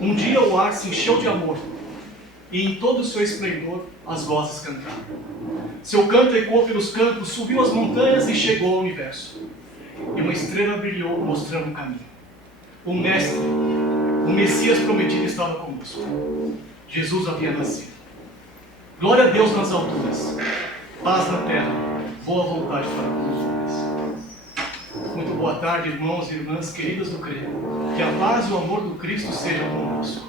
Um dia o ar se encheu de amor, e em todo o seu esplendor as vozes cantaram. Seu canto ecoou pelos campos, subiu as montanhas e chegou ao universo. E uma estrela brilhou, mostrando o caminho. O Mestre, o Messias prometido, estava conosco. Jesus havia nascido. Glória a Deus nas alturas, paz na terra, boa vontade para todos os homens. Muito boa tarde, irmãos e irmãs queridas do Creio. Que a paz e o amor do Cristo sejam conosco.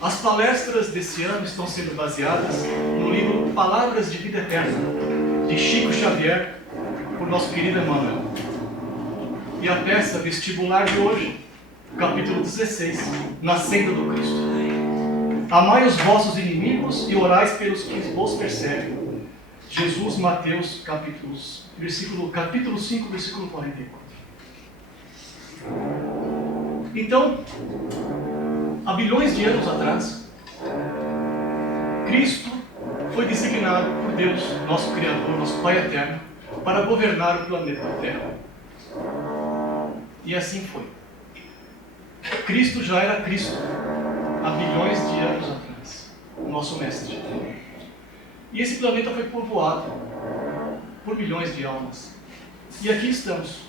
As palestras desse ano estão sendo baseadas no livro Palavras de Vida Eterna, de Chico Xavier, por nosso querido Emmanuel. E a peça vestibular de hoje, capítulo 16, Na Senda do Cristo. Amai os vossos inimigos e orais pelos que vos perseguem. Jesus, Mateus, capítulo 5, versículo 44. Então, há bilhões de anos atrás, Cristo foi designado por Deus, nosso Criador, nosso Pai Eterno, para governar o planeta Terra. E assim foi. Cristo já era Cristo há bilhões de anos atrás, o nosso Mestre. E esse planeta foi povoado por milhões de almas. E aqui estamos,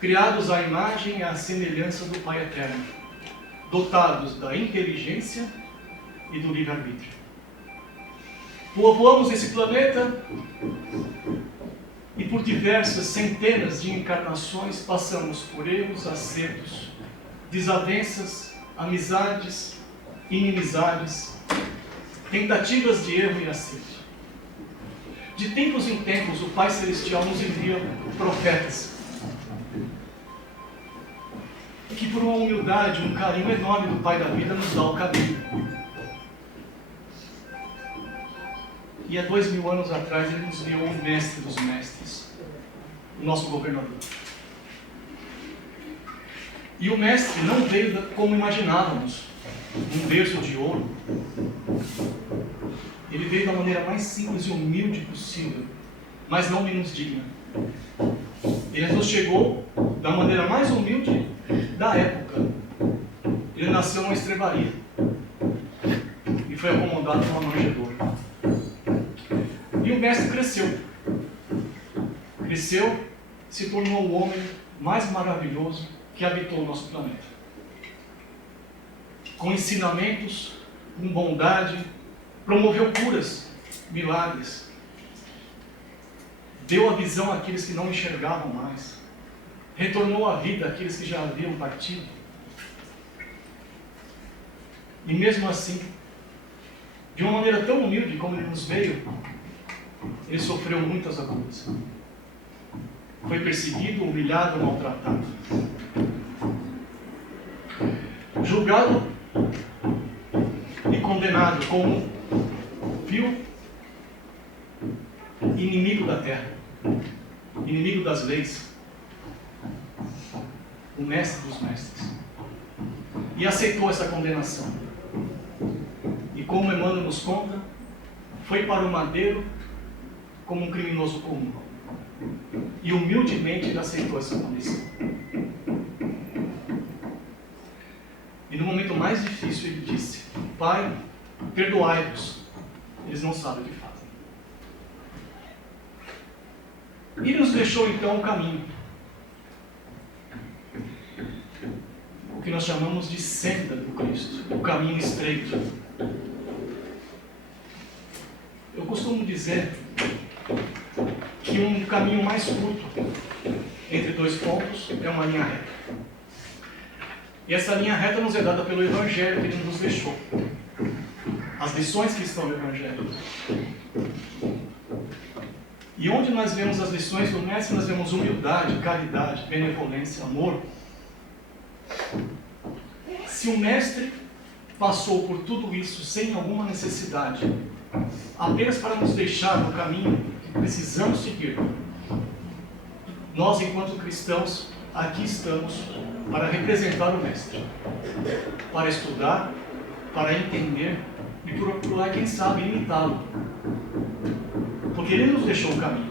criados à imagem e à semelhança do Pai Eterno, dotados da inteligência e do livre-arbítrio. Povoamos esse planeta e por diversas centenas de encarnações passamos por erros, acertos, desavenças, amizades, inimizades, tentativas de erro e acerto. De tempos em tempos, o Pai Celestial nos envia profetas, que por uma humildade, um carinho enorme do Pai da vida, nos dá o caminho. E há 2000 anos atrás ele nos deu o Mestre dos Mestres, o nosso governador. E o Mestre não veio como imaginávamos, um berço de ouro. Ele veio da maneira mais simples e humilde possível, mas não menos digna. Ele nos chegou da maneira mais humilde da época. Ele nasceu numa estrebaria e foi acomodado numa manjedoura. E o Mestre cresceu, se tornou o homem mais maravilhoso que habitou o nosso planeta. Com ensinamentos, com bondade, promoveu curas, milagres, deu a visão àqueles que não enxergavam mais, retornou à vida àqueles que já haviam partido. E mesmo assim, de uma maneira tão humilde como ele nos veio, ele sofreu muitas agruras. Foi perseguido, humilhado, maltratado. Julgado e condenado como vil inimigo da terra, inimigo das leis, o mestre dos mestres. E aceitou essa condenação. E como Emmanuel nos conta, foi para o madeiro como um criminoso comum. E humildemente ele aceitou essa condição. E no momento mais difícil ele disse: Pai, perdoai-vos, eles não sabem o que fazem. E ele nos deixou então o caminho, o que nós chamamos de senda do Cristo, o caminho estreito. Eu costumo dizer que um caminho mais curto entre dois pontos é uma linha reta. E essa linha reta nos é dada pelo Evangelho que ele nos deixou. As lições que estão no Evangelho. E onde nós vemos as lições do Mestre, nós vemos humildade, caridade, benevolência, amor. Se o Mestre passou por tudo isso sem alguma necessidade, apenas para nos deixar no caminho que precisamos seguir, nós, enquanto cristãos, aqui estamos para representar o Mestre, para estudar, para entender e procurar, quem sabe, imitá-lo, porque ele nos deixou o caminho.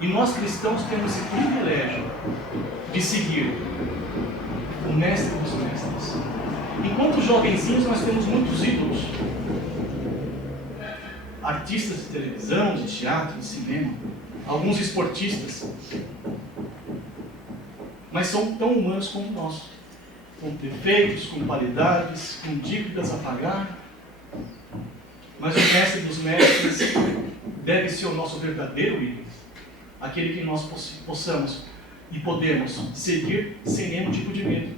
E nós cristãos temos esse privilégio de seguir o mestre dos mestres. Enquanto jovenzinhos nós temos muitos ídolos. Artistas de televisão, de teatro, de cinema, alguns esportistas, mas são tão humanos como nós, com defeitos, com qualidades, com dívidas a pagar. Mas o mestre dos mestres deve ser o nosso verdadeiro ídolo, aquele que nós possamos e podemos seguir sem nenhum tipo de medo,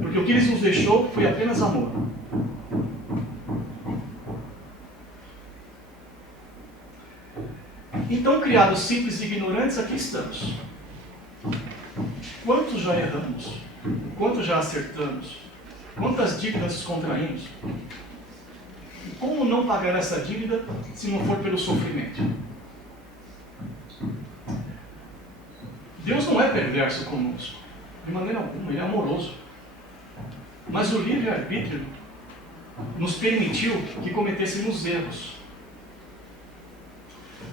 porque o que ele nos deixou foi apenas amor. Então, criados simples e ignorantes, aqui estamos. Quantos já erramos? Quantos já acertamos? Quantas dívidas contraímos? Como não pagar essa dívida se não for pelo sofrimento? Deus não é perverso conosco, de maneira alguma, Ele é amoroso. Mas o livre-arbítrio nos permitiu que cometêssemos erros.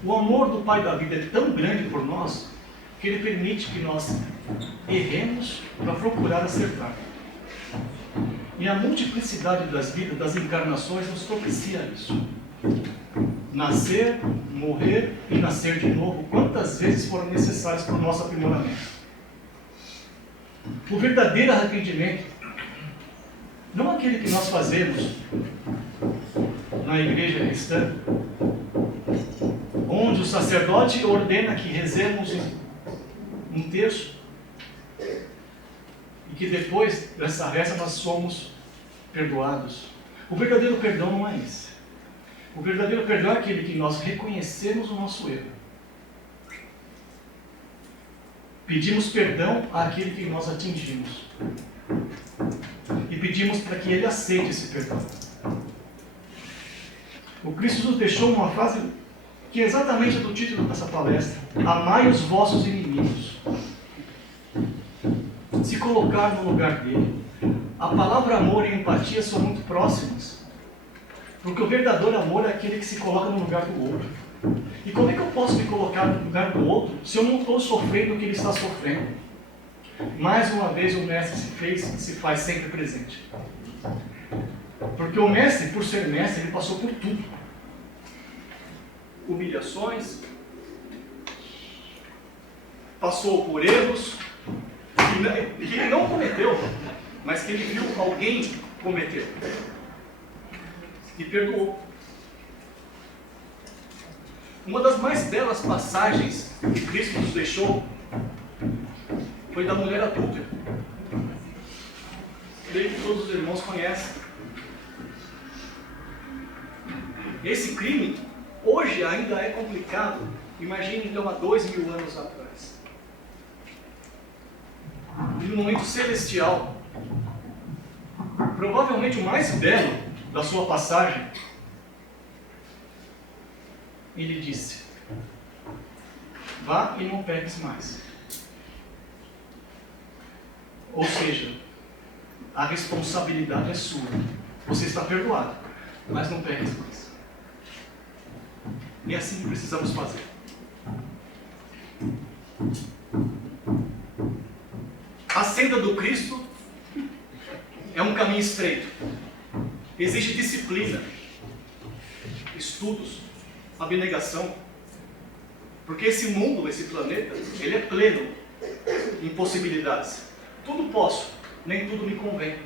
O amor do Pai da vida é tão grande por nós que Ele permite que nós erremos para procurar acertar. E a multiplicidade das vidas, das encarnações, nos propicia isso. Nascer, morrer e nascer de novo, quantas vezes foram necessárias para o nosso aprimoramento. O verdadeiro arrependimento, não aquele que nós fazemos na igreja cristã, onde o sacerdote ordena que rezemos um terço, e que depois dessa reza nós somos perdoados. O verdadeiro perdão não é esse. O verdadeiro perdão é aquele que nós reconhecemos o nosso erro. Pedimos perdão àquele que nós atingimos. E pedimos para que Ele aceite esse perdão. O Cristo nos deixou uma frase que é exatamente do título dessa palestra: amai os vossos inimigos. Se colocar no lugar dele. A palavra amor e empatia são muito próximas, porque o verdadeiro amor é aquele que se coloca no lugar do outro. E como é que eu posso me colocar no lugar do outro se eu não estou sofrendo o que ele está sofrendo? Mais uma vez o mestre se faz sempre presente, porque o mestre, por ser mestre, ele passou por tudo: humilhações, passou por erros que ele não cometeu, mas que ele viu alguém cometer e perdoou. Uma das mais belas passagens que Cristo nos deixou foi da mulher adúltera. Creio que todos os irmãos conhecem. Esse crime hoje ainda é complicado. Imagine então há 2000 anos atrás. Em um momento celestial, provavelmente o mais belo da sua passagem, ele disse: vá e não peques mais. Ou seja, a responsabilidade é sua. Você está perdoado, mas não peques mais. E é assim que precisamos fazer. A senda do Cristo é um caminho estreito. Exige disciplina, estudos, abnegação. Porque esse mundo, esse planeta, ele é pleno em possibilidades. Tudo posso, nem tudo me convém.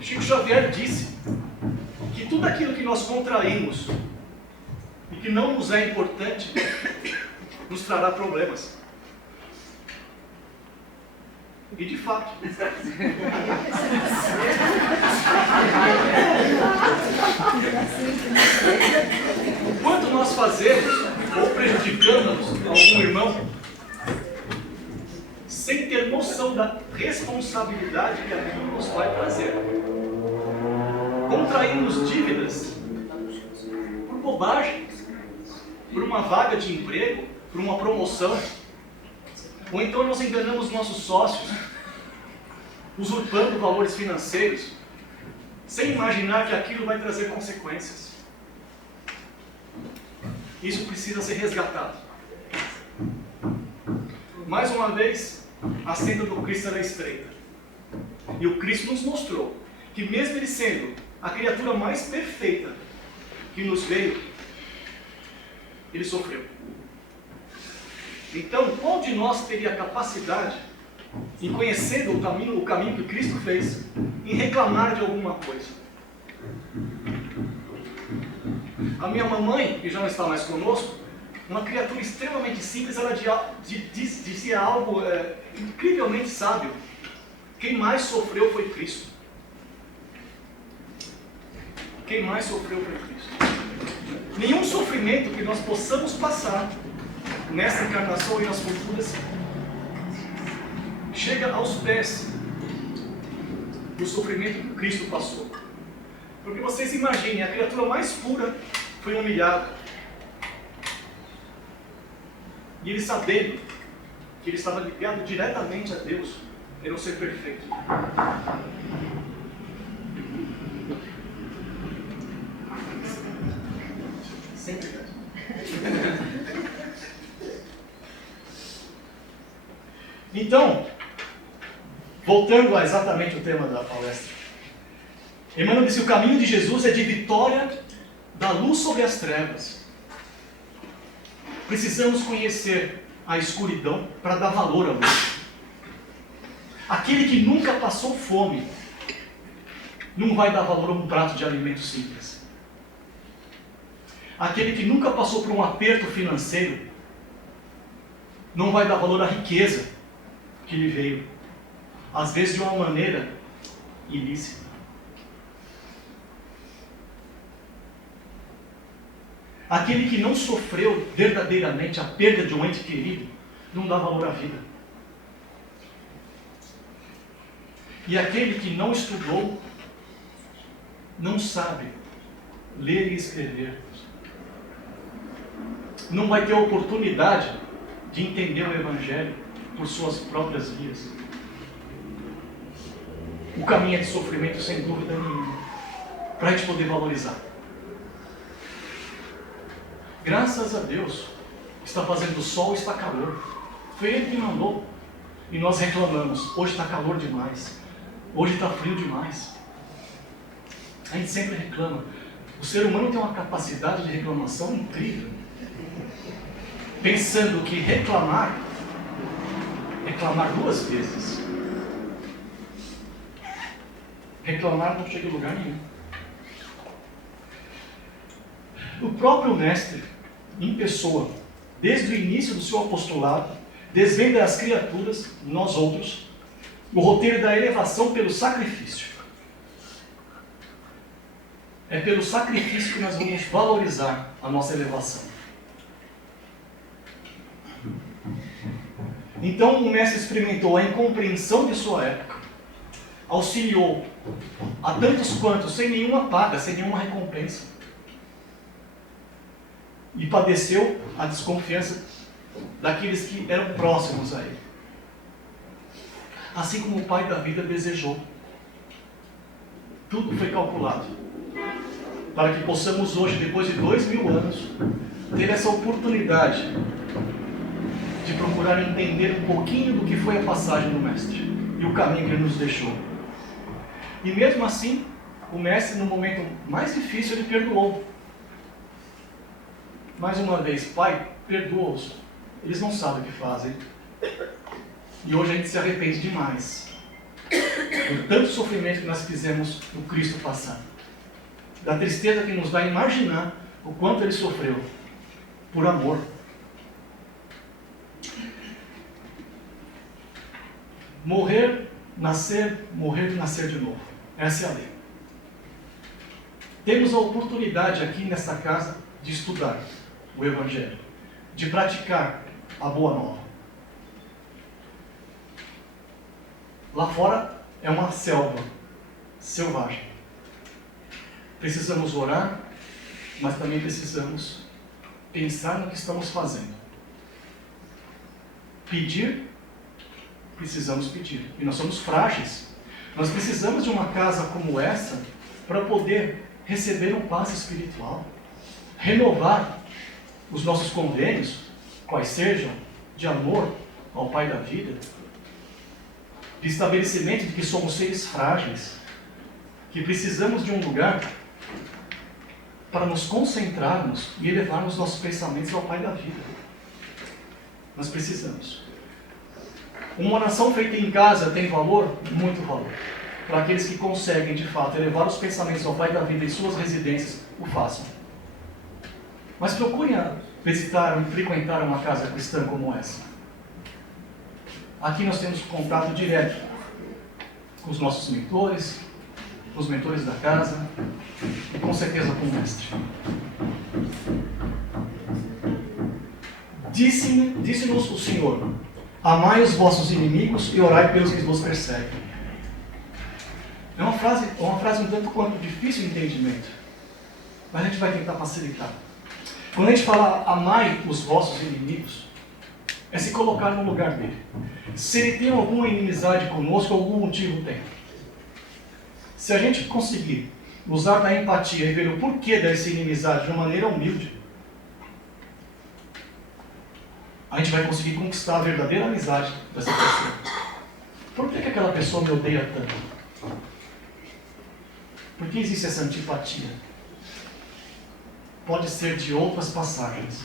Chico Xavier disse que tudo aquilo que nós contraímos e que não nos é importante, nos trará problemas. E de fato, quanto nós fazemos ou prejudicamos algum irmão sem ter noção da responsabilidade que aquilo nos vai trazer. Contraímos dívidas por bobagem, por uma vaga de emprego, por uma promoção. Ou então nós enganamos nossos sócios, usurpando valores financeiros, sem imaginar que aquilo vai trazer consequências. Isso precisa ser resgatado. Mais uma vez, a senda do Cristo era estreita. E o Cristo nos mostrou que mesmo ele sendo a criatura mais perfeita que nos veio, ele sofreu. Então, qual de nós teria a capacidade, em conhecendo o caminho que Cristo fez, em reclamar de alguma coisa? A minha mamãe, que já não está mais conosco, uma criatura extremamente simples, ela dizia algo incrivelmente sábio. Quem mais sofreu foi Cristo. Quem mais sofreu foi Cristo. Nenhum sofrimento que nós possamos passar nessa encarnação e nas futuras chega aos pés do sofrimento que Cristo passou. Porque vocês imaginem, a criatura mais pura foi humilhada. E ele, sabendo que ele estava ligado diretamente a Deus, era um ser perfeito. Sempre verdade. Então, voltando a exatamente o tema da palestra, Emmanuel disse que o caminho de Jesus é de vitória da luz sobre as trevas. Precisamos conhecer a escuridão para dar valor à luz. Aquele que nunca passou fome não vai dar valor a um prato de alimento simples. Aquele que nunca passou por um aperto financeiro não vai dar valor à riqueza que lhe veio, às vezes de uma maneira ilícita. Aquele que não sofreu verdadeiramente a perda de um ente querido não dá valor à vida. E aquele que não estudou não sabe ler e escrever, não vai ter a oportunidade de entender o Evangelho por suas próprias vias. O caminho é de sofrimento, sem dúvida nenhuma, para a gente poder valorizar. Graças a Deus, está fazendo sol, está calor. Foi Ele que mandou. E nós reclamamos, hoje está calor demais, hoje está frio demais. A gente sempre reclama. O ser humano tem uma capacidade de reclamação incrível. Pensando que reclamar duas vezes. Reclamar não chega a lugar nenhum. O próprio Mestre, em pessoa, desde o início do seu apostolado, desvenda às criaturas, nós outros, o roteiro da elevação pelo sacrifício. É pelo sacrifício que nós vamos valorizar a nossa elevação. Então o Mestre experimentou a incompreensão de sua época, auxiliou a tantos quantos sem nenhuma paga, sem nenhuma recompensa, e padeceu a desconfiança daqueles que eram próximos a ele. Assim como o Pai da vida desejou. Tudo foi calculado para que possamos hoje, depois de 2000 anos, ter essa oportunidade de procurar entender um pouquinho do que foi a passagem do Mestre e o caminho que ele nos deixou. E mesmo assim, o Mestre, no momento mais difícil, ele perdoou. Mais uma vez, Pai, perdoa-os. Eles não sabem o que fazem. E hoje a gente se arrepende demais do tanto sofrimento que nós fizemos no Cristo passar. Da tristeza que nos dá imaginar o quanto ele sofreu por amor. Morrer, nascer e nascer de novo. Essa é a lei. Temos a oportunidade aqui nesta casa de estudar o Evangelho, de praticar a Boa Nova. Lá fora é uma selva selvagem. Precisamos orar, mas também precisamos pensar no que estamos fazendo. Pedir, precisamos pedir. E nós somos frágeis. Nós precisamos de uma casa como essa para poder receber um passe espiritual, renovar os nossos convênios, quais sejam, de amor ao Pai da vida, de estabelecimento de que somos seres frágeis, que precisamos de um lugar para nos concentrarmos e elevarmos nossos pensamentos ao Pai da vida. Nós precisamos. Uma oração feita em casa tem valor? Muito valor. Para aqueles que conseguem, de fato, elevar os pensamentos ao Pai da vida em suas residências, o façam. Mas procurem visitar e frequentar uma casa cristã como essa. Aqui nós temos contato direto com os nossos mentores, os mentores da casa e com certeza com o mestre. Disse-nos o Senhor: amai os vossos inimigos e orai pelos que vos perseguem. É uma frase um tanto quanto difícil de entendimento, mas a gente vai tentar facilitar. Quando a gente fala amai os vossos inimigos, é se colocar no lugar dele. Se ele tem alguma inimizade conosco, algum motivo tem. Se a gente conseguir usar da empatia e ver o porquê dessa inimizade de uma maneira humilde, a gente vai conseguir conquistar a verdadeira amizade dessa pessoa. Por que aquela pessoa me odeia tanto? Por que existe essa antipatia? Pode ser de outras passagens.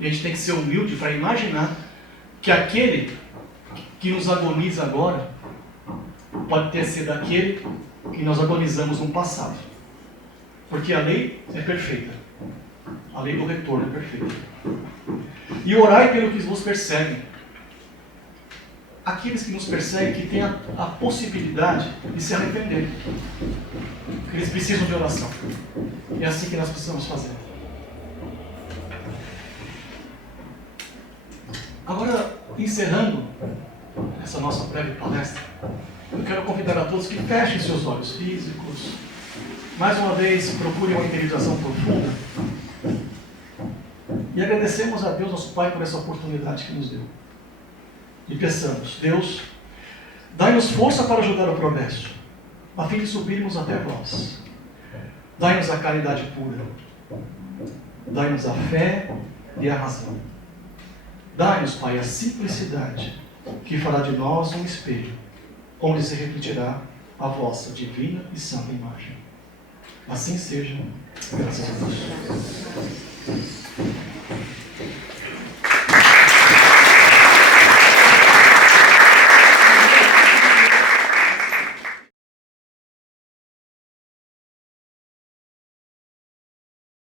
E a gente tem que ser humilde para imaginar que aquele que nos agoniza agora pode ter sido aquele que nós agonizamos no passado. Porque a lei é perfeita. A lei do retorno é perfeita. E orai pelo que vos perseguem. Aqueles que nos perseguem, que têm a possibilidade de se arrepender. Eles precisam de oração. É assim que nós precisamos fazer. Agora, encerrando essa nossa breve palestra, eu quero convidar a todos que fechem seus olhos físicos. Mais uma vez, procurem uma interiorização profunda. E agradecemos a Deus, nosso Pai, por essa oportunidade que nos deu. E peçamos: Deus, dai-nos força para ajudar o progresso, a fim de subirmos até vós. Dai-nos a caridade pura. Dai-nos a fé e a razão. Dai-nos, Pai, a simplicidade, que fará de nós um espelho, onde se refletirá a vossa divina e santa imagem. Assim seja, graças a Deus.